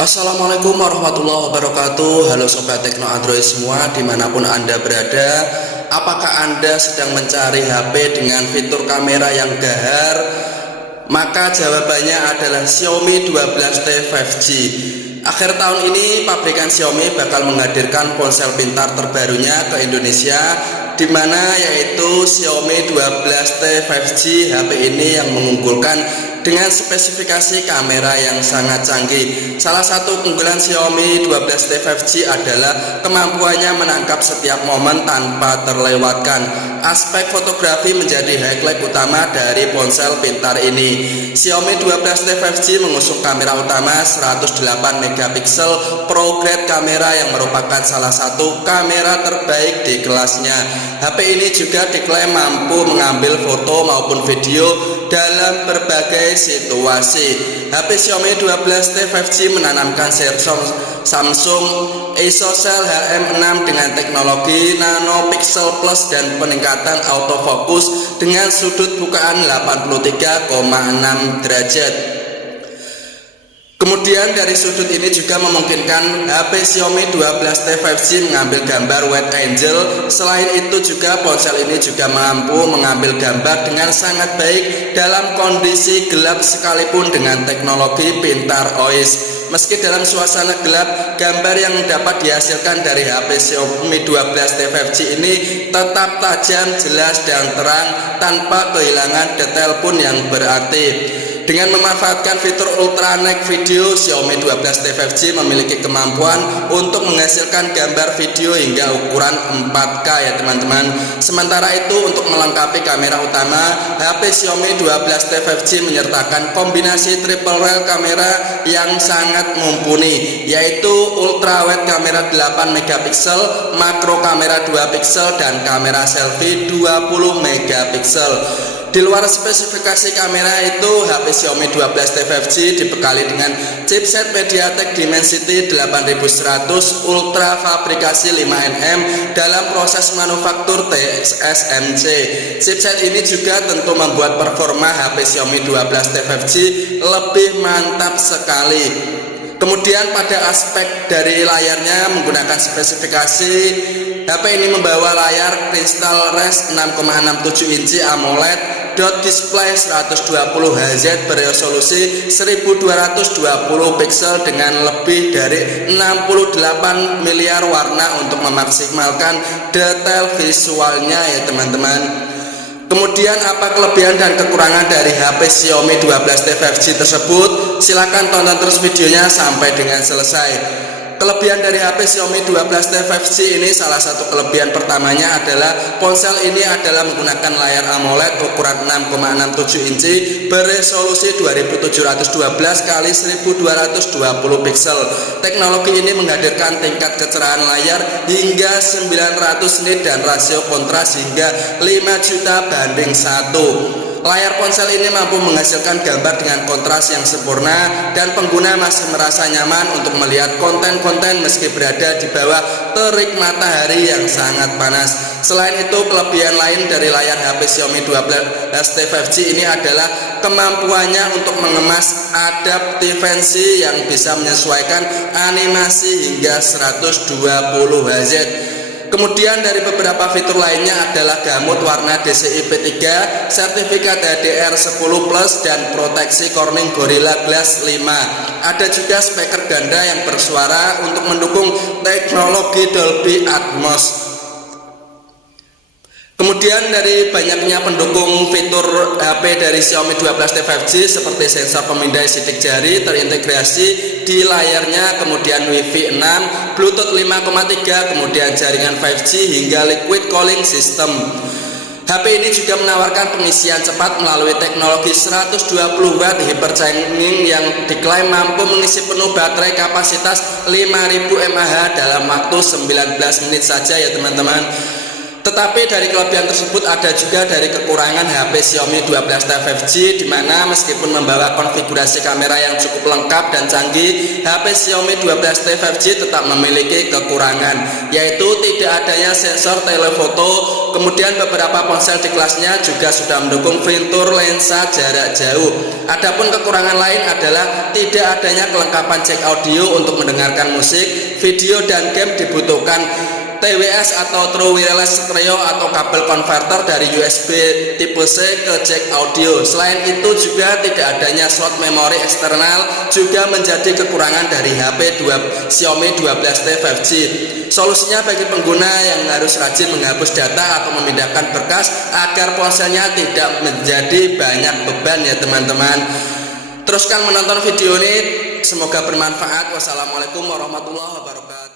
Assalamualaikum warahmatullahi wabarakatuh. Halo Sobat Tekno Android semua dimanapun Anda berada. Apakah Anda sedang mencari HP dengan fitur kamera yang gahar? Maka jawabannya adalah Xiaomi 12T 5G. Akhir tahun ini pabrikan Xiaomi bakal menghadirkan ponsel pintar terbarunya ke Indonesia, di mana yaitu Xiaomi 12T 5G. HP ini yang mengunggulkan dengan spesifikasi kamera yang sangat canggih. Salah satu keunggulan Xiaomi 12T 5G adalah kemampuannya menangkap setiap momen tanpa terlewatkan. Aspek fotografi menjadi highlight utama dari ponsel pintar ini. Xiaomi 12T 5G mengusung kamera utama 108 megapiksel Pro Grade kamera yang merupakan salah satu kamera terbaik di kelasnya. HP ini juga diklaim mampu mengambil foto maupun video dalam berbagai situasi. HP Xiaomi 12T 5G menanamkan sensor Samsung ISOCELL HM6 dengan teknologi Nano Pixel Plus dan peningkatan autofocus dengan sudut bukaan 83,6 derajat. Kemudian dari sudut ini juga memungkinkan HP Xiaomi 12T 5G mengambil gambar wide angle. Selain itu juga ponsel ini juga mampu mengambil gambar dengan sangat baik dalam kondisi gelap sekalipun dengan teknologi pintar OIS. Meski dalam suasana gelap, gambar yang dapat dihasilkan dari HP Xiaomi 12T 5G ini tetap tajam, jelas dan terang tanpa kehilangan detail pun yang berarti. Dengan memanfaatkan fitur Ultra Night Video, Xiaomi 12T 5G memiliki kemampuan untuk menghasilkan gambar video hingga ukuran 4K ya teman-teman. Sementara itu untuk melengkapi kamera utama, HP Xiaomi 12T 5G menyertakan kombinasi triple rail kamera yang sangat mumpuni, yaitu ultra wide kamera 8 megapiksel, makro kamera 2 piksel dan kamera selfie 20 megapiksel. Di luar spesifikasi kamera itu, HP Xiaomi 12T 5G dibekali dengan chipset MediaTek Dimensity 8100 Ultra fabrikasi 5nm dalam proses manufaktur TSMC. Chipset ini juga tentu membuat performa HP Xiaomi 12T 5G lebih mantap sekali. Kemudian pada aspek dari layarnya menggunakan spesifikasi, HP ini membawa layar Crystal Res 6,67 inci AMOLED dot display 120Hz beresolusi 1220 piksel dengan lebih dari 68 miliar warna untuk memaksimalkan detail visualnya ya teman-teman. Kemudian apa kelebihan dan kekurangan dari HP Xiaomi 12T 5G tersebut? Silahkan tonton terus videonya sampai dengan selesai. Kelebihan dari HP Xiaomi 12T 5G ini, salah satu kelebihan pertamanya adalah ponsel ini adalah menggunakan layar AMOLED ukuran 6,67 inci beresolusi 2712 x 1220 piksel. Teknologi ini menghadirkan tingkat kecerahan layar hingga 900 nit dan rasio kontras hingga 5 juta banding 1. Layar ponsel ini mampu menghasilkan gambar dengan kontras yang sempurna dan pengguna masih merasa nyaman untuk melihat konten-konten meski berada di bawah terik matahari yang sangat panas. Selain itu, kelebihan lain dari layar HP Xiaomi 12T 5G ini adalah kemampuannya untuk mengemas adaptivensi yang bisa menyesuaikan animasi hingga 120Hz. Kemudian dari beberapa fitur lainnya adalah gamut warna DCI P3, sertifikat HDR10 Plus dan proteksi Corning Gorilla Glass 5. Ada juga speaker ganda yang bersuara untuk mendukung teknologi Dolby Atmos. Kemudian dari banyaknya pendukung fitur HP dari Xiaomi 12T 5G seperti sensor pemindai sidik jari terintegrasi di layarnya, kemudian Wi-Fi 6, Bluetooth 5,3, kemudian jaringan 5G hingga liquid cooling system. HP ini juga menawarkan pengisian cepat melalui teknologi 120 Watt hypercharging yang diklaim mampu mengisi penuh baterai kapasitas 5000 mAh dalam waktu 19 menit saja ya teman-teman. Tetapi dari kelebihan tersebut ada juga dari kekurangan HP Xiaomi 12T 5G, di mana meskipun membawa konfigurasi kamera yang cukup lengkap dan canggih, HP Xiaomi 12T 5G tetap memiliki kekurangan, yaitu tidak adanya sensor telefoto. Kemudian beberapa ponsel di kelasnya juga sudah mendukung fitur lensa jarak jauh. Adapun kekurangan lain adalah tidak adanya kelengkapan jack audio untuk mendengarkan musik, video dan game. Dibutuhkan TWS atau True Wireless Stereo atau kabel konverter dari USB tipe C ke jack audio. Selain itu juga tidak adanya slot memori eksternal juga menjadi kekurangan dari HP Xiaomi 12T 5G. Solusinya bagi pengguna yang harus rajin menghapus data atau memindahkan berkas agar ponselnya tidak menjadi banyak beban ya teman-teman. Teruskan menonton video ini, semoga bermanfaat. Wassalamualaikum warahmatullahi wabarakatuh.